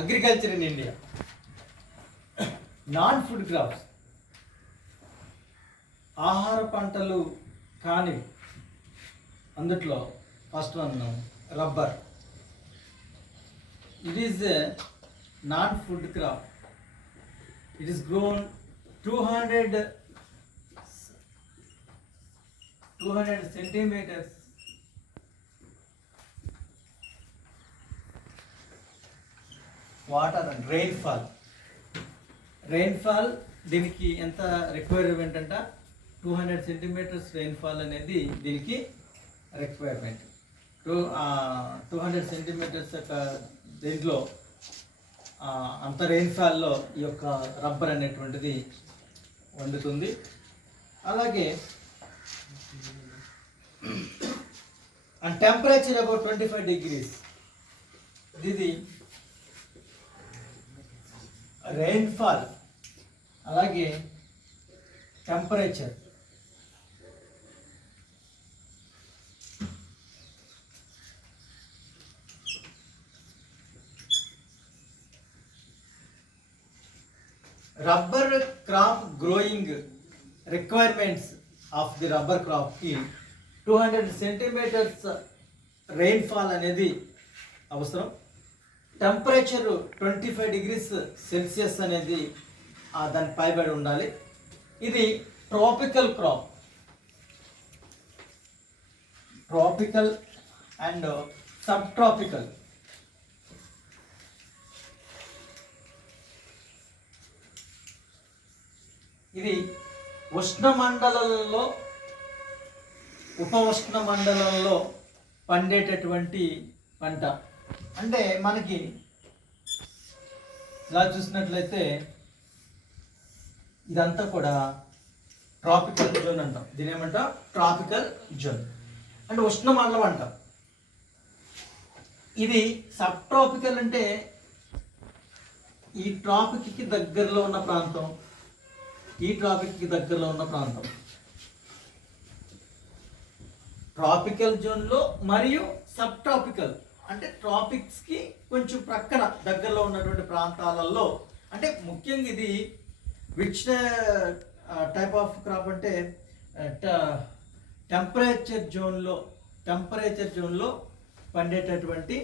Agriculture in India. Non food crops, ఆహార పంటలు కాని అందుట్లో first one rubber. It is a non food crop. It is grown 200 centimeters water and rainfall దీనికి ఎంత requirement అంట 200 centimeters rainfall అనేది దీనికి రిక్వైర్మెంట్. 200 centimeters దీంట్లో అంత రెయిన్ఫాల్లో ఈ యొక్క రబ్బర్ అనేటువంటిది వండుతుంది. అలాగే అండ్ టెంపరేచర్ అబౌట్ 25 degrees. ఇది రెయిన్ఫాల్ అలాగే temperature. Rubber crop growing requirements of the rubber క్రాప్కి 200 centimeters రెయిన్ఫాల్ అనేది అవసరం. టెంపరేచర్ 25 degrees Celsius అనేది దాని పైబడి ఉండాలి. ఇది tropical crop. Tropical and sub tropical. ఇది ఉష్ణమండలంలో ఉప ఉష్ణ మండలంలో పండేటటువంటి పంట. అంటే మనకి ఇలా చూసినట్లయితే ఇదంతా కూడా ట్రాపికల్ జోన్ అంటాం. దీని ఏమంటాం? ట్రాపికల్ జోన్ అంటే ఉష్ణమండలం అంటాం. ఇది సబ్ ట్రాపికల్ అంటే ఈ ట్రాపిక్కి దగ్గరలో ఉన్న ప్రాంతం, ఈ ట్రాపిక్కి దగ్గరలో ఉన్న ప్రాంతం ట్రాపికల్ జోన్లో, మరియు సబ్ ట్రాపికల్ అంటే ట్రాపిక్స్కి కొంచెం ప్రక్కన దగ్గరలో ఉన్నటువంటి ప్రాంతాలలో. అంటే ముఖ్యంగా ఇది విచ్ టైప్ ఆఫ్ క్రాప్ అంటే టెంపరేచర్ జోన్లో పండేటటువంటి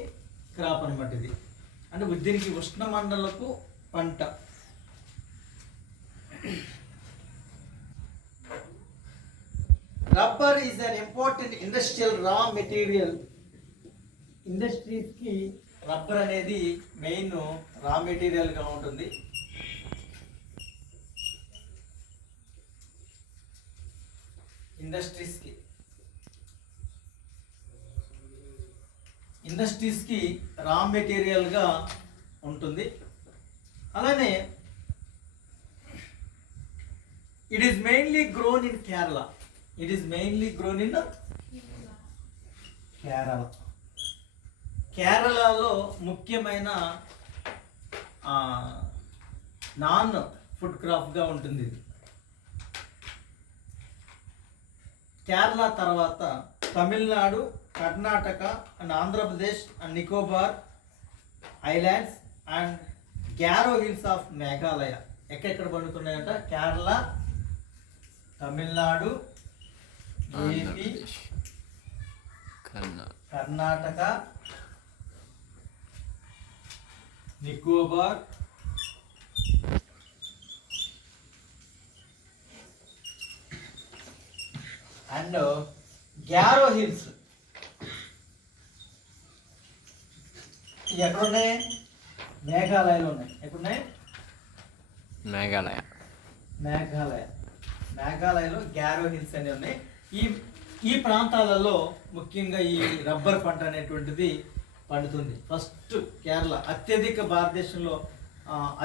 క్రాప్ అనమాట ఇది. అంటే దీనికి ఉష్ణమండలపు పంట. Rubber is an important industrial raw material. ఇండస్ట్రీస్కి రబ్బర్ అనేది మెయిన్ రా మెటీరియల్గా ఉంటుంది. ఇండస్ట్రీస్కి రా మెటీరియల్గా ఉంటుంది. అలానే it is mainly grown in Kerala. కేరళలో ముఖ్యమైన నాన్ ఫుడ్ క్రాప్గా ఉంటుంది ఇది. కేరళ తర్వాత Tamil Nadu, Karnataka and Andhra Pradesh and Nicobar islands and Garo hills of Meghalaya ఎక్కడెక్కడ పండుతున్నాయంట? Kerala, Tamil Nadu, AP, Karnataka, Nicobar, and Garo hills. ఇవి ఎక్కడున్నాయి? మేఘాలయలో ఉన్నాయి. ఎక్కడున్నాయి? మేఘాలయలో గ్యారో హిల్స్ అనేవి ఉన్నాయి. ఈ ప్రాంతాలలో ముఖ్యంగా ఈ రబ్బర్ పంట అనేటువంటిది పండుతుంది. ఫస్ట్ కేరళ భారతదేశంలో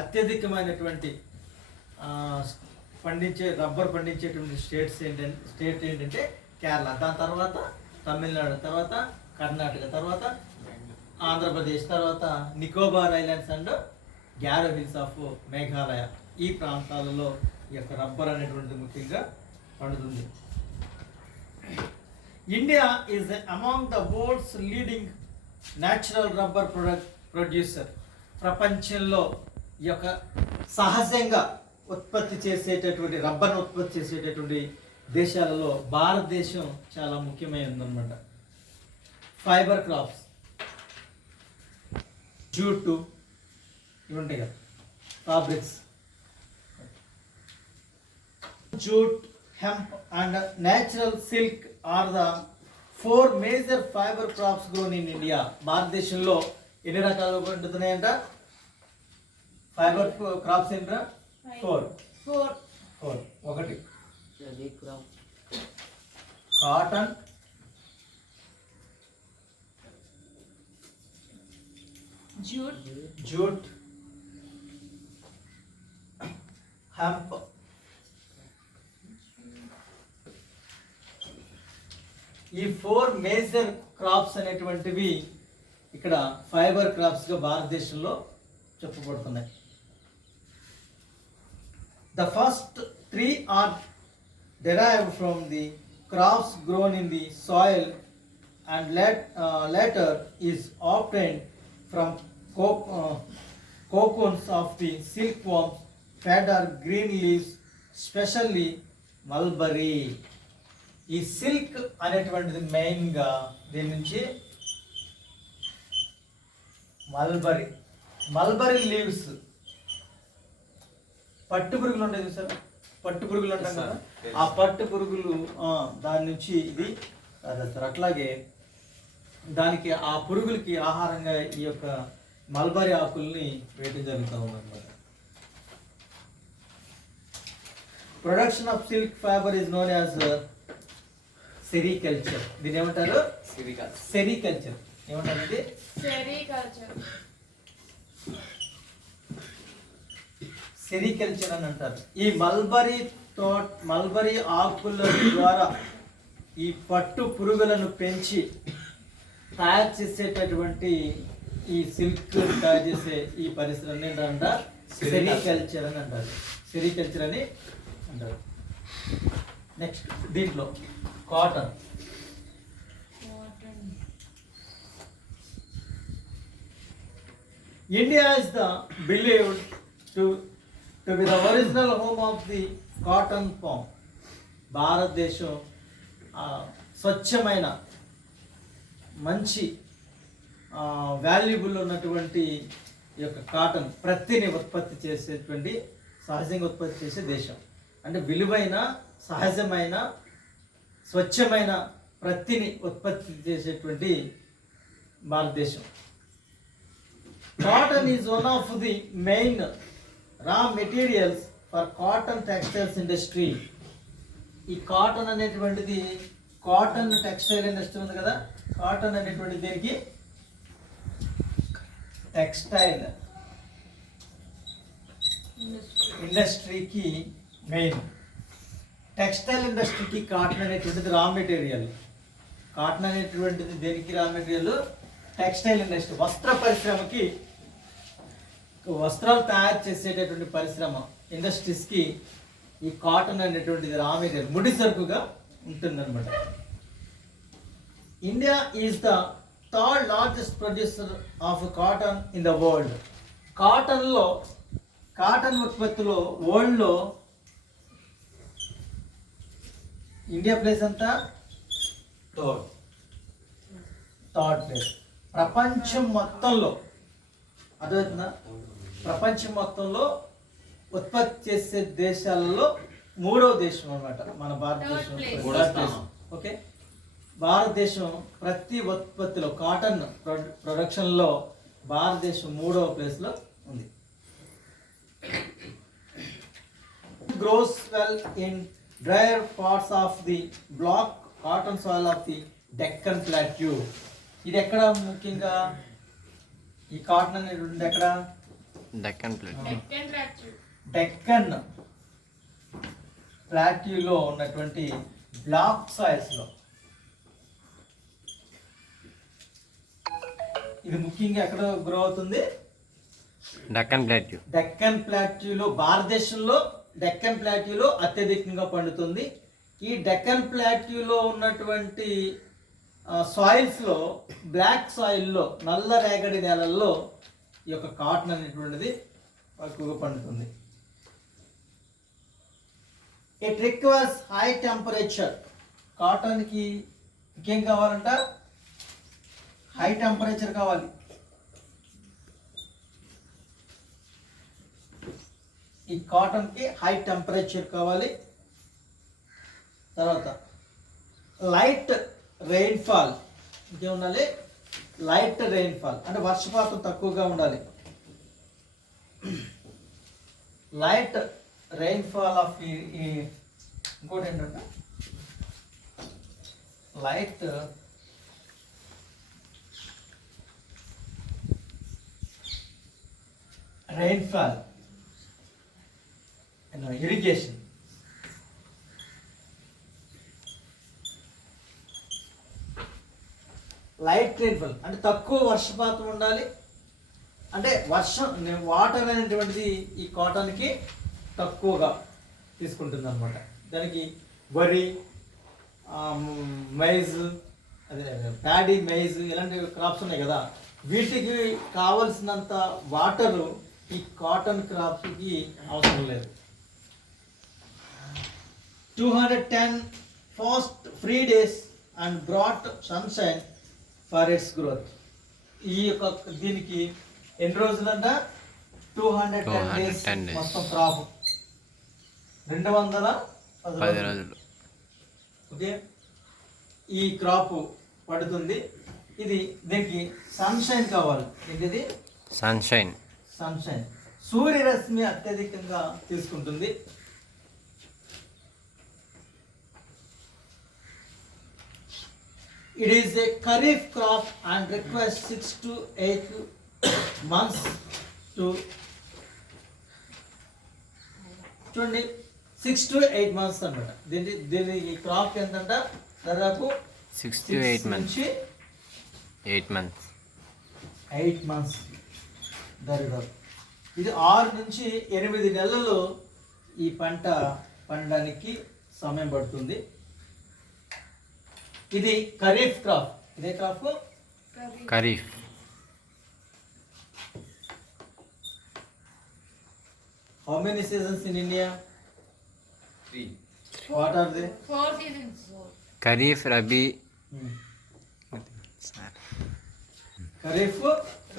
అత్యధికమైనటువంటి రబ్బర్ పండించేటువంటి స్టేట్ ఏంటంటే కేరళ. దాని తర్వాత తమిళనాడు, తర్వాత కర్ణాటక, తర్వాత ఆంధ్రప్రదేశ్, తర్వాత Nicobar islands and Garo hills of Meghalaya. ఈ ప్రాంతాలలో ఈ యొక్క రబ్బర్ అనేటువంటిది ముఖ్యంగా పండుతుంది. India is among the world's leading natural rubber producer. ప్రపంచంలో ఈ యొక్క సహజంగా ఉత్పత్తి చేసేటటువంటి రబ్బర్ను ఉత్పత్తి చేసేటటువంటి దేశాలలో భారతదేశం చాలా ముఖ్యమైనది అనమాట. ఫైబర్ క్రాప్స్, జూటు ఇవి ఉంటాయి కదా, fabrics, jute, hemp and natural silk are the 4 major fiber crops grown in India. భారతదేశంలో ఎన్ని రకాలు పండుతున్నాయంట ఫైబర్ క్రాప్స్? ఏంట్రా? 4. ఒకటి కాటన్, జూట్, హెంప్, ఈ 4 మేజర్ క్రాప్స్ అనేటువంటివి ఇక్కడ ఫైబర్ క్రాప్స్గా భారతదేశంలో చెప్పబడుతున్నాయి. The first 3 are derived from the crops grown in the soil and later is obtained from cocoons of the silkworms, fed or green leaves, especially mulberry. ఈ silk అనేటువంటిది మెయిన్గా దీని నుంచి మల్బరీ లీవ్స్, పట్టు పురుగులు ఉంటాయి చూసారా, పట్టు పురుగులు అంటాం కదా, ఆ పట్టు పురుగులు దాని నుంచి ఇది సార్. అట్లాగే దానికి ఆ పురుగులకి ఆహారంగా ఈ యొక్క మల్బరీ ఆకుల్ని వేయడం జరుగుతూ ఉందన్నమాట. Production of silk fibre is known as sericulture. దీని ఏమంటారు? సెరికల్చర్. ఏమంటారు ఇది? సెరికల్చర్ అని అంటారు. ఈ మల్బరీ ఆకుల ద్వారా ఈ పట్టు పురుగులను పెంచి తయారు చేసేటటువంటి ఈ సిల్క్ తయారు చేసే ఈ పరిశ్రమని ఏంటంట? సెరికల్చర్ అని అంటారు. సెరికల్చర్ అని అంటారు. నెక్స్ట్ దీంట్లో cotton. India is believed to be the original home of the cotton palm. భారతదేశం స్వచ్ఛమైన మంచి వాల్యుబుల్ ఉన్నటువంటి ఈ యొక్క కాటన్ ప్రత్తిని ఉత్పత్తి చేసేటువంటి సహజంగా ఉత్పత్తి చేసే దేశం. అంటే విలువైన సహజమైన స్వచ్ఛమైన ప్రత్తిని ఉత్పత్తి చేసేటువంటి భారతదేశం. Cotton is one of the main రా materials for cotton textiles industry. ఈ కాటన్ అనేటువంటిది, కాటన్ టెక్స్టైల్ ఇండస్ట్రీ ఉంది కదా, కాటన్ అనేటువంటి దీనికి టెక్స్టైల్ ఇండస్ట్రీకి మెయిన్. టెక్స్టైల్ ఇండస్ట్రీకి కాటన్ అనేటువంటిది రా మెటీరియల్. కాటన్ అనేటువంటిది దేనికి రా మెటీరియల్? టెక్స్టైల్ ఇండస్ట్రీ, వస్త్ర పరిశ్రమకి, వస్త్రాలు తయారు చేసేటటువంటి పరిశ్రమ ఇండస్ట్రీస్కి ఈ కాటన్ అనేటువంటిది రా మెటీరియల్, ముడి సరుకుగా ఉంటుందన్నమాట. India is the third largest producer of cotton in the world. Cotton ఉత్పత్తిలో వరల్డ్లో ఇండియా ప్లేస్ అంతా థర్డ్ ప్లేస్. ప్రపంచం మొత్తంలో అర్థమవుతుందా? ప్రపంచం మొత్తంలో ఉత్పత్తి చేసే దేశాలలో 3వ దేశం అన్నమాట మన భారతదేశం. ఓకే, భారతదేశం ప్రతి ఉత్పత్తిలో కాటన్ ప్రొడక్షన్లో భారతదేశం 3వ ప్లేస్లో ఉంది. Grows well in drier parts of the black cotton soil of the Deccan Plateau. ఇది ఎక్కడ ముఖ్యంగా ఈ కాటన్ అనేటువంటి ఎక్కడ? డెక్కన్ ప్లాట్యూలో ఉన్నటువంటి బ్లాక్ సాయిల్స్ లో. ఇది ముఖ్యంగా ఎక్కడ గ్రో అవుతుంది? డెక్కన్ ప్లాట్యూలో, భారతదేశంలో డెక్కన్ ప్లాట్యూలో అత్యధికంగా పండుతుంది. ఈ డెక్కన్ ప్లాట్యూలో ఉన్నటువంటి సాయిల్స్లో, బ్లాక్ సాయిల్లో, నల్ల రేగడి నేలల్లో ఈ యొక్క కాటన్ అనేటువంటిది ఎక్కువగా పండుతుంది. It requires high temperature. కాటన్కి ఇంకేం కావాలంట? హై టెంపరేచర్ కావాలి. ఈ కాటన్కి హై టెంపరేచర్ కావాలి. తర్వాత లైట్ రెయిన్ఫాల్. ఇంకేం ఉండాలి? లైట్ రెయిన్ఫాల్ అంటే వర్షపాతం తక్కువగా ఉండాలి. లైట్ రెయిన్ఫాల్ ఆఫ్ ఇంకోటి ఏంటంటే light rainfall irrigation. Light rainfall అంటే తక్కువ వర్షపాతం ఉండాలి. అంటే వాటర్ అనేటువంటిది ఈ కాటన్కి తక్కువగా తీసుకుంటుంది అనమాట. దానికి వరి, మైజ్, అదే ప్యాడీ, మైజ్ ఇలాంటి క్రాప్స్ ఉన్నాయి కదా, వీటికి కావలసినంత వాటరు ఈ కాటన్ క్రాప్స్కి అవసరం లేదు. 210 fast free days and brought sunshine for it's growth. ఈ యొక్క దీనికి ఎన్ని రోజులంట? 210 డేస్ మొత్తం క్రాప్ 210 రోజులు. ఓకే, ఈ క్రాప్ పడుతుంది. దీనికి సన్షైన్ కావాలి. ఏంటిది? సన్షైన్. సూర్యరశ్మి అత్యధికంగా తీసుకుంటుంది. It is a kharif crop and requires 6 to 8 months to 6 to 8 months అన్నమాట. దీని ఈ క్రాప్ ఎంతంట? దాదాపు 6 to 8 months. 8 months దాదాపు. ఇది 6 నుంచి 8 నెలలు ఈ పంట పండడానికి సమయం పడుతుంది. ఇది ఖరీఫ్ క్రాప్. ఇదే crop kharif. How many seasons in India? 3. What are they? 4 seasons. Kharif, rabi, kharif,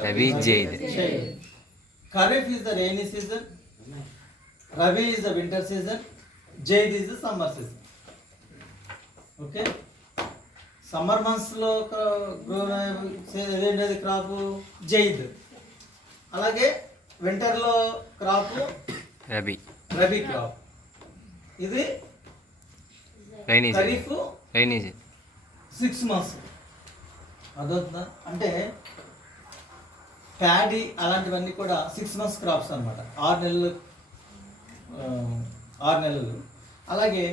rabi, zaid. Kharif is the rainy season, Rabi is the winter season, Jaid is the summer season. Okay, summer months లో ఏదేంటది క్రాప్? జైద్. అలాగే వింటర్ లో క్రాప్ రబీ క్రాప్. ఇది kharif 6 months. అదవుతుందా? అంటే paddy అలాంటివన్నీ కూడా 6 months crops అనమాట. 6 నెలలు. అలాగే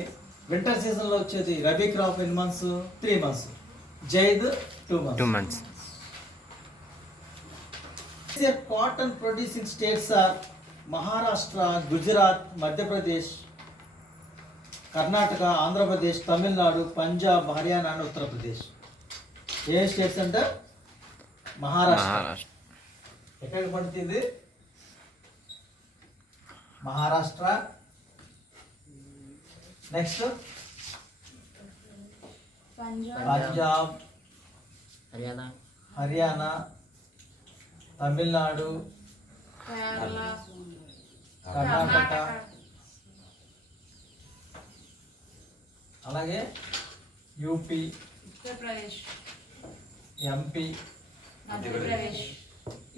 వింటర్ సీజన్లో వచ్చేది రబీ క్రాప్ ఎన్ని months? 3 months. Zaid 2 months. Cotton producing states are Maharashtra, Gujarat, Madhya Pradesh, Karnataka, Andhra Pradesh, Tamil Nadu, Punjab, Haryana and Uttar Pradesh. A states అంటే? మహారాష్ట్ర. ఎక్కడ పడుతుంది? మహారాష్ట్ర. నెక్స్ట్ పంజాబ్, హర్యానా, తమిళనాడు, కర్ణాటక, అలాగే యూపీ, ఎంపీ,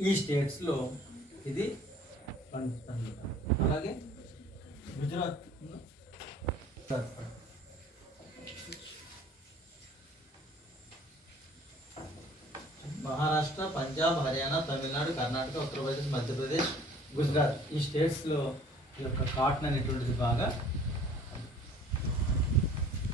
ఈ స్టేట్స్లో ఇది పండుతుంది. అలాగే గుజరాత్, మహారాష్ట్ర, పంజాబ్, హర్యానా, తమిళనాడు, కర్ణాటక, ఉత్తరప్రదేశ్, మధ్యప్రదేశ్, గుజరాత్ ఈ స్టేట్స్లో ఈ యొక్క కాటన్ అనేటువంటిది బాగా